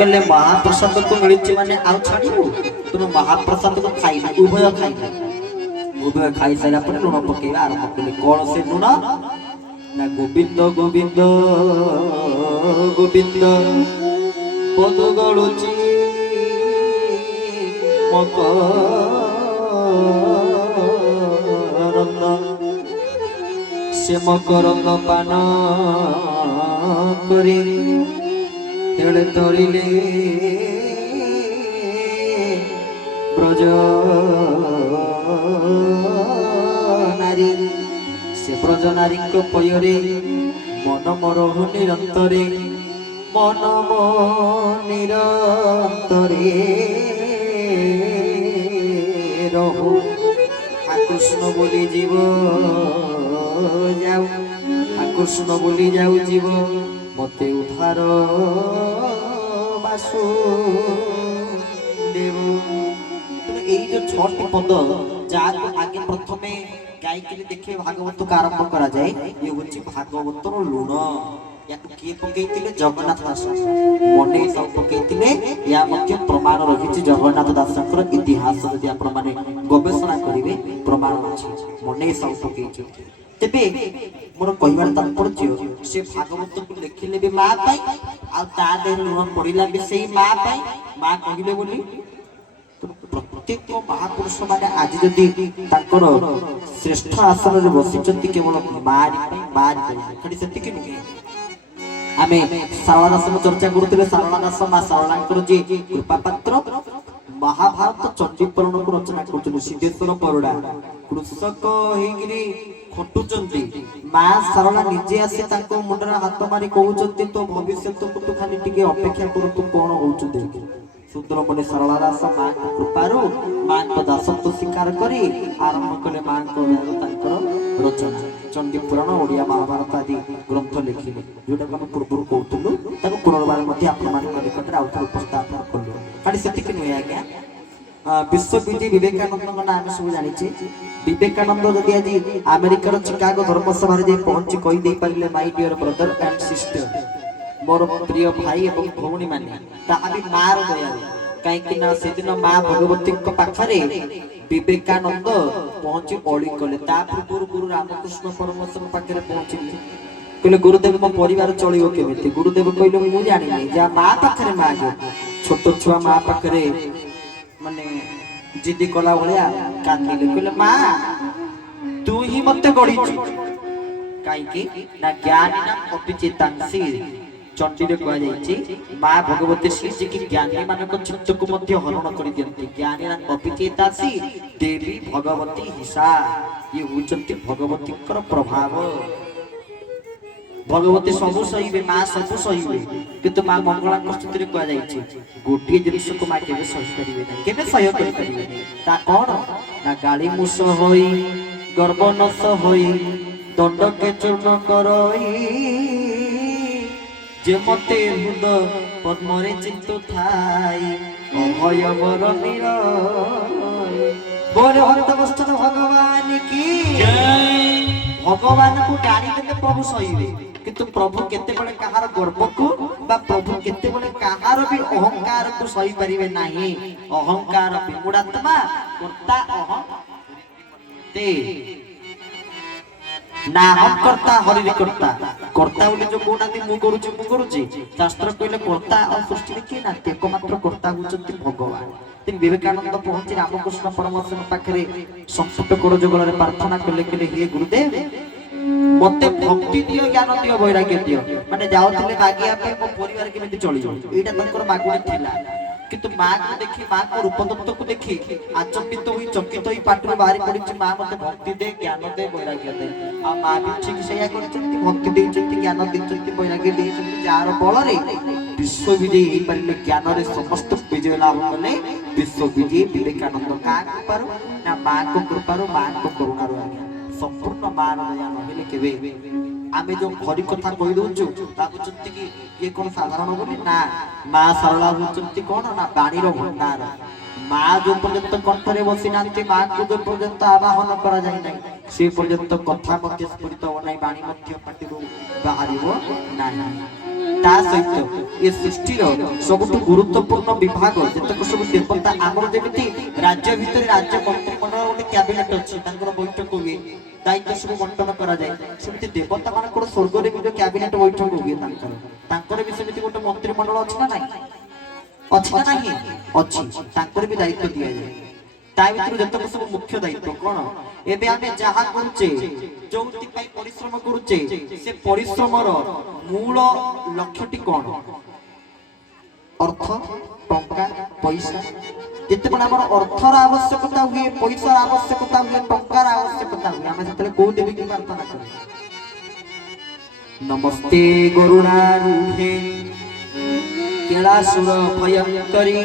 कहले महाप्रसाद को मिली माने आउ छाड़ू तुम महाप्रसाद को खाई उभय खाई सारा पर लुण पकेवा आरंभ कले कौन से लुण ना गोविंद गोविंद गोविंद पद गड़ुची मकरंद से मकरंद पान करे तेड़े तरिले ब्रज नारी से ब्रज नारी को पयरे मन मरह निरंतरे मन निरंतरे रहो कृष्ण बोली जीव जाऊ कृष्ण बोली जाऊ जीव मते उद्धार बासु देव এই যে ছটি পদ যার আগে প্রথমে গায়িকে দেখে ভাগবত কে আরম্ভ করা যায় এই হচ্ছে ভাগবতর লুণ याकु किए पकेइतिले जगन्नाथ दास मने सब पकेइतिले या मध्य प्रमाण रहिछि जगन्नाथ दासकर इतिहास यदि आपण माने गवेषणा करिवे प्रमाण अछि मने सब पकेइछि तेबे मोर कहिबार तात्पर्य से भागवत को लेखिले बे मा पाई आ ता देह लुण पडिला बे सेही मा पाई मा कहिले बोली प्रत्येक महापुरुष माने आज जदि ताकर श्रेष्ठ आसन रे बसिचंती केवल मारी खाली सेतिके नुहे आमे सारला दास चर्चा करूथिले सारला दास मा सारलांकर जी कृपा पात्र महाभारत चंडीपुराण को रचना करछन सिद्धेश्वर परोडा कृषक हेगिरी खटुचंती मा सारला निजे आसी ताको मुंडरा हाथ मारी कहउचंती तो भविष्य को तू खाली टिके अपेक्षा कर तू कोन होउछु देख सुद्रमणि सारला दास मा कृपारो मा को दासत्व स्वीकार करी आरंभ कले मा को तांकर रचना चंडीपुराण ओडिया महाभारत आदि ग्रंथ लिखिले जोटा हम पूर्व कहतलु ताको पुनर्बार मध्ये आपण मानक निकट आउथर उपस्थापन करलु खाली सेति कि नय आज्ञा विश्वविद्या विवेकानंद का नाम सब जानि छे विवेकानंद जदि आज अमेरिकार चिकागो धर्मसभा रे पहुंची कहि दे पाइले my dear brother and sister मोर प्रिय भाई एवं भौणी माने ताबी मार दया काई कि ना सेदिन मां भगवती को पाखरे विवेकानंद पहुंची ओळी कले ता पूर्व गुरु रामकृष्ण परमहंस पाखरे पहुंचिले कहले गुरुदेव मो परिवार चलियो केमिति गुरुदेव कहले मु जानि नै जा मां पाखरे मागे छोट छुआ मां पाखरे माने जिद्दी कला भलिया कांदिले कहले मां तू ही मते गढीछु काई कि ना ज्ञानी ना अपिचेतांसी चंडी रे कह जायछि मां भगवती श्री जी की ज्ञानी मानक चित्त को मध्य हरण करि दियंती ज्ञानी ना अपिचेतासी देवी भगवती हिसा ये होचंती भगवती कर प्रभाव भगवती सबु सहीबे मां सबु सहीबे किंतु मां मंगला स्तुति रे कह जायछि गोटी जिनिस को मां केबे सही करिवे ना केबे सही करिवे ता कोन ना गाली मुस होई गर्व नस होई दंड के चूर्ण करई जे मते हृद पद्मरे चित्त थाई अभय बर निरय बोले भक्तवत्सल भगवान की जय भगवान को गाड़ी देते प्रभु सहीबे किंतु प्रभु केते बळे कहार गर्व को बा प्रभु केते बळे कहार भी अहंकार को सही परिवे नाही अहंकार विमूढ़ात्मा कर्ता अहं ते ना हम करता हरि रे करता करता बोले जो कोना दी मु करूची शास्त्र कहले करता और सृष्टि के ना एकमात्र करता होचंती भगवान तीन विवेकानंद पहुंची रामकृष्ण परमहंस पाखरे संपुट कर जोगल रे प्रार्थना कले हे गुरुदेव मते भक्ति दियो ज्ञान दियो वैराग्य दियो माने जाउतले मागिया पे मो परिवार केमिति चली जाउ एटा तंकर मागुणी थिला किंतु मां को देखी मां को रूपदत्त को देखी आचंबित हुई चकित हुई पाटरू बाहरी पड़ी मां मते भक्ति दे ज्ञान दे वैराग्य दे आ मां भी ठीक सेया करछंती भक्ति देछंती ज्ञान देछंती वैराग्य देछंती जार बल रे विश्व विजय ही परिले ज्ञान रे समस्त विजय लाभ कले विश्व विजय विवेकानंद का कृपारो ना मां को कृपारो मां को करुणारो आज्ञा संपूर्ण मां दया नहिले केबे आमे जो हरि कथा कहि दोछु भाबुचंती कि ये कोन साधारण बोली ना मां सरला होचंती कोन ना बाणी रो भंडार मां जो पर्यंत कंठरे बसी नांती मां को जो पर्यंत आवाहन करा जाय नै से पर्यंत कथा मध्य स्फुरित हो नै बाणी मध्य पाटिरो बाहरिबो नाही ତା ସହିତ ଏ ସୃଷ୍ଟିର ସବୁଠୁ ଗୁରୁତ୍ୱପୂର୍ଣ୍ଣ ବିଭାଗ ଯେତେକ ସବୁ ଦେବତା ଆମର ଯେମିତି ରାଜ୍ୟ ଭିତରେ ରାଜ୍ୟ ମନ୍ତ୍ରିମଣ୍ଡଳ ଗୋଟେ କ୍ୟାବିନେଟ ଅଛି ତାଙ୍କର ବୈଠକ ହୁଏ ଦାୟିତ୍ୱ ସବୁ ବଣ୍ଟନ କରାଯାଏ ସେମିତି ଦେବତା ମାନଙ୍କର ସ୍ୱର୍ଗରେ ବି ଯୋଉ କ୍ୟାବିନେଟ ବୈଠକ ହୁଏ ତାଙ୍କର ବି ସେମିତି ଗୋଟେ ମନ୍ତ୍ରିମଣ୍ଡଳ ଅଛି ନା ନାହିଁ ଅଛି ନା ନାହିଁ ଅଛି ତାଙ୍କର ବି ଦାୟିତ୍ୱ ଦିଆଯାଏ ତା ଭିତରୁ ଯେତେକ ସବୁ ମୁଖ୍ୟ ଦାୟିତ୍ୱ କଣ ଏବେ ଆମେ ଯାହା କରୁଛେ ଯୋଉଥିପାଇଁ ପରିଶ୍ରମ କରୁଛେ ସେ ପରିଶ୍ରମର ମୂଳ ଲକ୍ଷ୍ୟଟି କଣ ଅର୍ଥ ଟଙ୍କା ପଇସା ଯେତେବେଳେ ଆମର ଅର୍ଥର ଆବଶ୍ୟକତା ହୁଏ ପଇସାର ଆବଶ୍ୟକତା ହୁଏ ଟଙ୍କାର ଆବଶ୍ୟକତା ହୁଏ ଆମେ ସେତେବେଳେ କୋଉ ଦେବୀକି ପ୍ରାର୍ଥନା କରୁ ନମସ୍ତେ ଗରୁଡ଼ାରୂଢ଼େ କେଳାସୁର ଭୟଙ୍କରୀ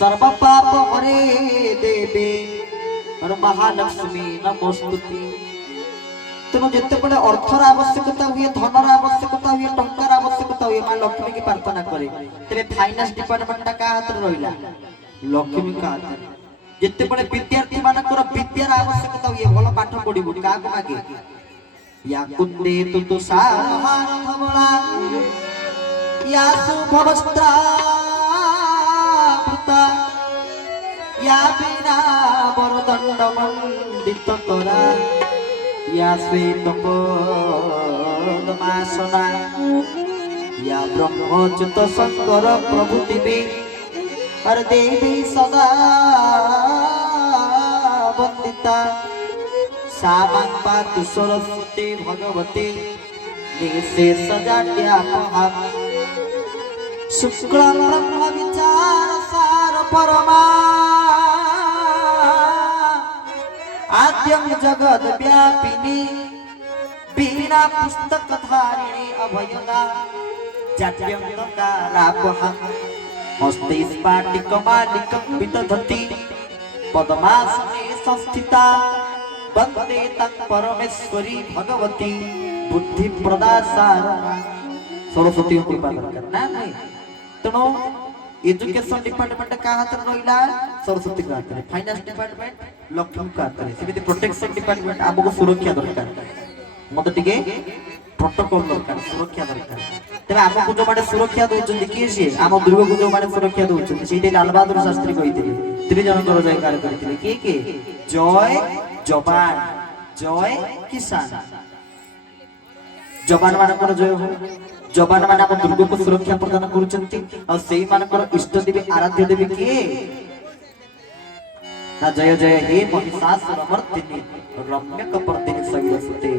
सर्व पाप हरे देवे और महालक्ष्मी नमोस्तुते तेणु जिते बड़े अर्थर आवश्यकता हुए धनर आवश्यकता हुए टंकार आवश्यकता हुए मां लक्ष्मी की प्रार्थना करे तेरे फाइनेंस डिपार्टमेंट का हाथ रहिला लक्ष्मी का हाथ जिते बड़े विद्यार्थी मानकर विद्यार आवश्यकता हुए भलो पाठ पढिबो का को मागे या कुंदे तो साहार भवला या शुभवस्त्रा या बिना वरदंड मंडित करा या श्वेत पद्मासना या ब्रह्मच्युत शंकर प्रभृति भी हर देवी सदा वंदिता सामां पातु सरस्वती भगवती निशेष जाट्यापहा शुक्ल ब्रह्म विचार सार परमा आद्यम जगत व्यापिनी बीना पुस्तक धारिणी अभयदा जाट्यंतकारापहा हस्ते स्फाटिक मालिकं विदधति पद्मासने संस्थिता वन्दे तं परमेश्वरी भगवती बुद्धि प्रदासारणा सरस्वती कृपा दरकार ना नहीं तेणु एजुकेशन डिपार्टमेंट का हाथ रहिला सरस्वती का हाथ फाइनेंस डिपार्टमेंट लक्ष्मी का हाथ सेमिति प्रोटेक्शन डिपार्टमेंट आपको सुरक्षा दरकार मत टिके प्रोटोकॉल दरकार सुरक्षा दरकार तबे आपको जो माने सुरक्षा दोचंदी की से आम दुर्ग को जो माने सुरक्षा दोचंदी सेठी लाल बहादुर शास्त्री कहिथिले त्रि जन कर जयकार करथिले के जय जवान जय किसान जवान मानकर जय हो जवान मान आप दुर्ग को सुरक्षा प्रदान करुचंती और सेही मानकर इष्ट देवी आराध्य देवी किए ना जय जय हे महिषासुर मर्दिनी रम्य कपर्दिनी सविवसुते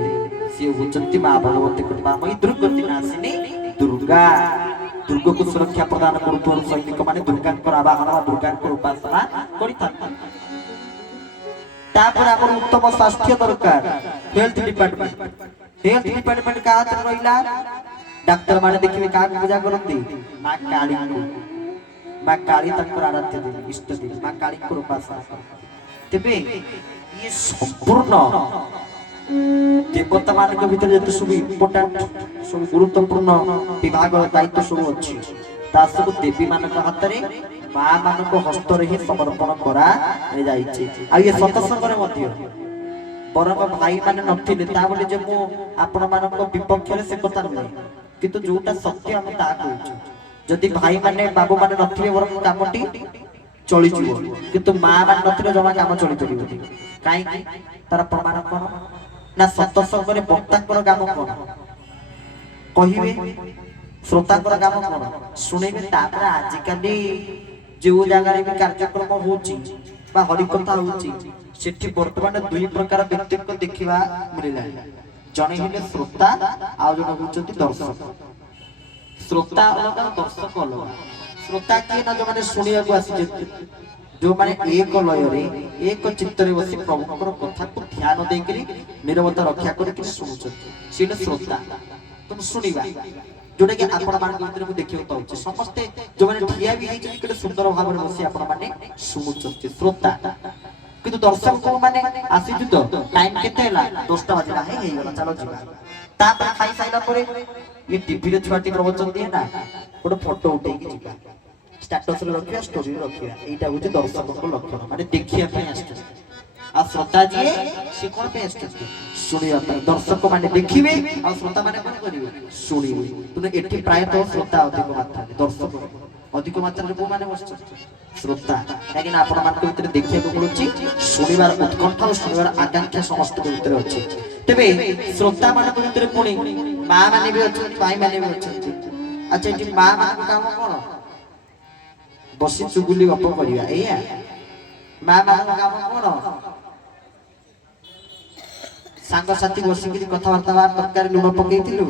से होचंती मां भगवती कृपामयी दुर्गति नाशिनी दुर्गा दुर्ग को सुरक्षा प्रदान करुथोर सैनिक माने दुर्गांकर आवाहन दुर्गांकर उपासना करिथांती तापर हमर उत्तम स्वास्थ्य दरकार हेल्थ डिपार्टमेंट का हाथ रहिला डॉक्टर माने देखिबे का पूजा करती मां काली तंकर आराध्य देवी इष्ट देवी मां काली को उपासना तेबे ये संपूर्ण देवता मान के भीतर जते सब इंपोर्टेंट सब गुरुत्वपूर्ण विभाग दायित्व सब अछि ता सब देवी मान के हाथ रे मां मान को हस्त रे ही समर्पण करा जाई छै आ ये सतसंग रे मध्य बरम भाई माने नथिले ता बोले जे मु आपण मान को विपक्ष रे से कथा नै किंतु जोटा सत्य हम ता कहू जदि भाई माने बाबू माने नथिले बरम कामटी चली जीवो किंतु मां मान नथिले जमा काम चली परिबो काई तार प्रमाण कोन ना सतसंग रे वक्तांकर काम कोन कहिबे श्रोतांकर काम कोन सुनेबे तापर आजिकाली जो जगह भी कार्यक्रम होची बा हरि कथा होची सेठी वर्तमान दुई प्रकार व्यक्ति को देखिबा मिलला जने हेले श्रोता आ जने होचंती दर्शक श्रोता अलग दर्शक अलग श्रोता के ना जो माने सुनिया को आसी जो माने एक लय रे एक चित्त रे बसी प्रभुकर कथा को ध्यान दे करी निरवता रक्षा करी कि सुनुचंती सेले श्रोता तुम सुनिबा जोटा कि आपण मान भीतर को देखियो पाउछ समस्त जो माने ठिया भी हेछि केते सुंदर भाव रे बसी आपण माने सुनुचंती श्रोता किंतु दर्शक को माने आसी तो टाइम केते हला 10टा बजला हे गला चलो जीवा तापर खाई साइला परे ये टीवी रे छुआटी प्रवचन दिए ना गोटे फोटो उठे के जीवा स्टेटस रे रखिया स्टोरी रे रखिया एटा होछि दर्शक को लक्षण माने देखिया पे आछे आ श्रोता जी से कोन पे आछथि सुनिया पे दर्शक माने देखिबे आ श्रोता माने कोन करिवे सुनिबे तुने एठी प्राय तो श्रोता अधिक मात्रा दर्शक अधिक मात्रा रे को माने बसछथि श्रोता काहे ना आपण मान को भीतर देखिया को पड़ुछि सुनिबार उत्कंठा और सुनिबार आकांक्षा समस्त को भीतर अछि तबे श्रोता मान को भीतर पुणी मां माने भी अछि भाई माने भी अछि अच्छा एठी मां मान को काम कोन बसी चुगुली गप करिया एया मां मान को काम कोन सांग साथी बसिकी कथाबार्ता बार तरकारी लुण पकेइथिलु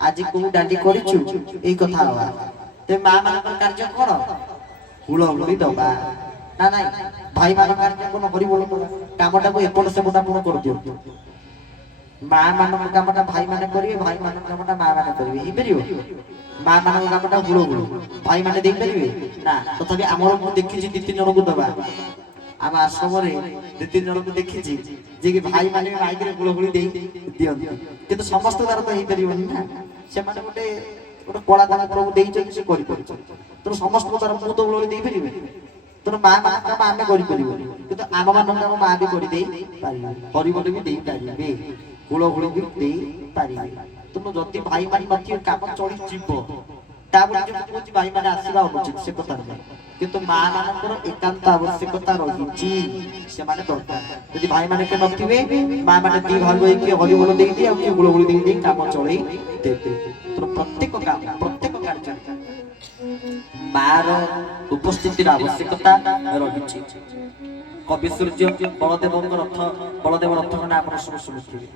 आज को डांडी करिछु एई कथा हवा ते मां मान को कार्य कोन हुलहुली दबा ना नाही भाई मान कार्य कोन करि बोल कामटा को एपट सेपट आपण कर दियो मां मान कामटा भाई माने करिवे भाई मान कामटा मां माने करिवे हि परियो मां मान कामटा हुलहुली भाई माने देई परिवे ना तथापि हमर को देखि जी 2-3 जन को दबा आम आश्रम रे 2-3 जन को देखि जी जे कि भाई माने माइक रे हुलहुली देई दियो किंतु समस्त दार तो हि परियो ना से माने गोटे कला दान प्रभु देई छै से करि परछ तो समस्त दार मु तो हुलहुली देई परिवे तो मां मान काम आमे करि परिबो किंतु आम मान काम मां भी करि देई पारिबे हरि बोले भी देई पारिबे हुलहुली भी देई पारिबे तुम जति भाई मान नथि काम चली जीवो ताबो जे कोछि भाई माने आसीबा उचित से कथा नै किंतु मां मानकर एकांत आवश्यकता रहिछि से माने दरकार यदि भाई माने के नथिबे मां माने दी भाग होई कि हरि बोल देई दे आ कि गुळ गुळ देई दे काम चली देते तो प्रत्येक काम प्रत्येक कार्य मार उपस्थिति आवश्यकता रहिछि कवि सूर्य बलदेवଙ୍କ रथ बलदेव रथ ना आपण सब सुनिथिबे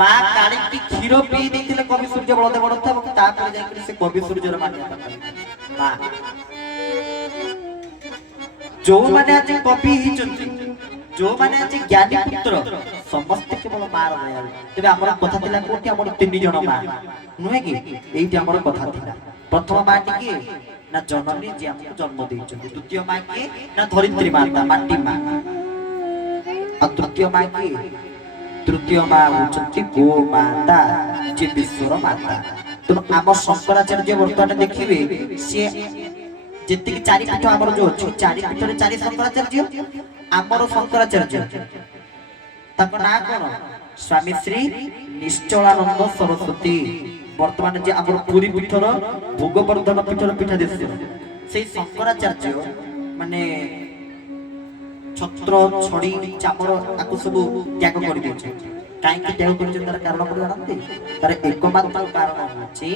मां काली की क्षीर पी देथिले कवि सूर्य बलदेव रथ এবং तापर जाय से कवि सूर्यर मान्यता मां जो माने आज कवि हिचंती जो माने आज ज्ञानी पुत्र समस्त केवल मार दयाल तबे हमर कथा थिला कोठी हमर 3 जण मां नुहे कि एइटी हमर कथा थिला प्रथम मां टिके ना जननी जे हमको जन्म देइछन द्वितीय मां के ना धरित्री माता माटी मां आ तृतीय मां के तृतीय मां होचंती गो माता जे विश्वर माता तो आम शंकराचार्य वर्तमान देखिबे से जेति कि चारि पीठ हमर जो अछि चारि पीठ रे चारि शंकराचार्य हमर शंकराचार्य तक ना कोन स्वामी श्री निश्चलानंद सरस्वती वर्तमान जे हमर पुरी पीठर भोगवर्धन पीठर पीठाधीश से शंकराचार्य माने छत्र छड़ी चामर आकु सब त्याग कर दिए काहे त्याग कर तार कारण को जानते तार एकमात्र कारण होची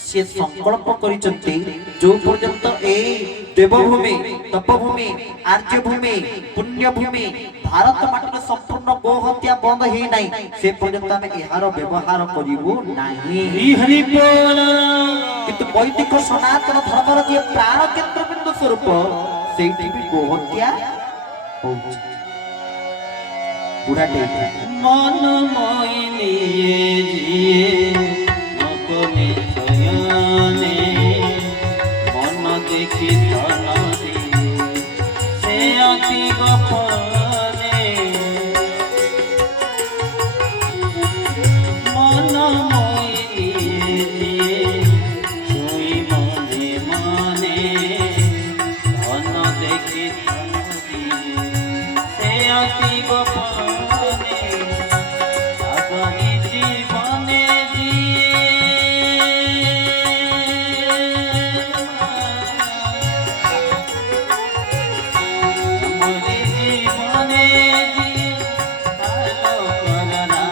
से संकल्प करिसंती जो पर्यंत ए देवभूमि तपभूमि आर्यभूमि पुण्यभूमि भारत माटी संपूर्ण गोहत्या बंद हे नाही से पर्यंत हम एहार व्यवहार करिवो नाही हरि बोल किंतु वैदिक सनातन धर्मर जे प्राण केंद्र बिंदु स्वरूप सेठी भी गोहत्या बुढ़ा मन मोइनी जिए नकले सयने मन देखि धन दे से अति गपने मन मोइनी जिए सोई मने मने धन देखि अति गोपने आगामी जीवने मोरी जीवने आलो करना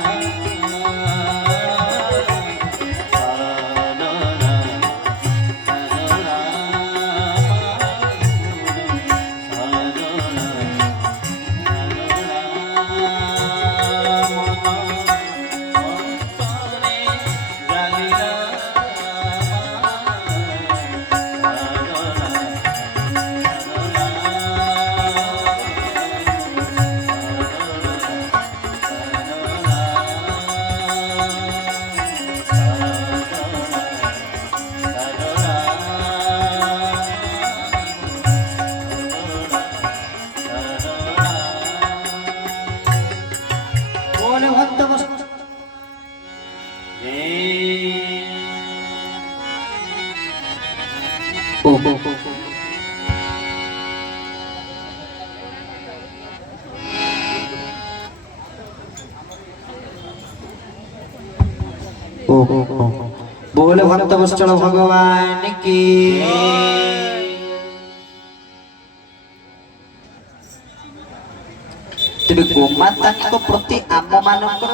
ଭକ୍ତ ବତ୍ସଳ ଭଗବାନ କି ତେବେ ଗୋମାତାଙ୍କ ପ୍ରତି ଆମ ମାନଙ୍କର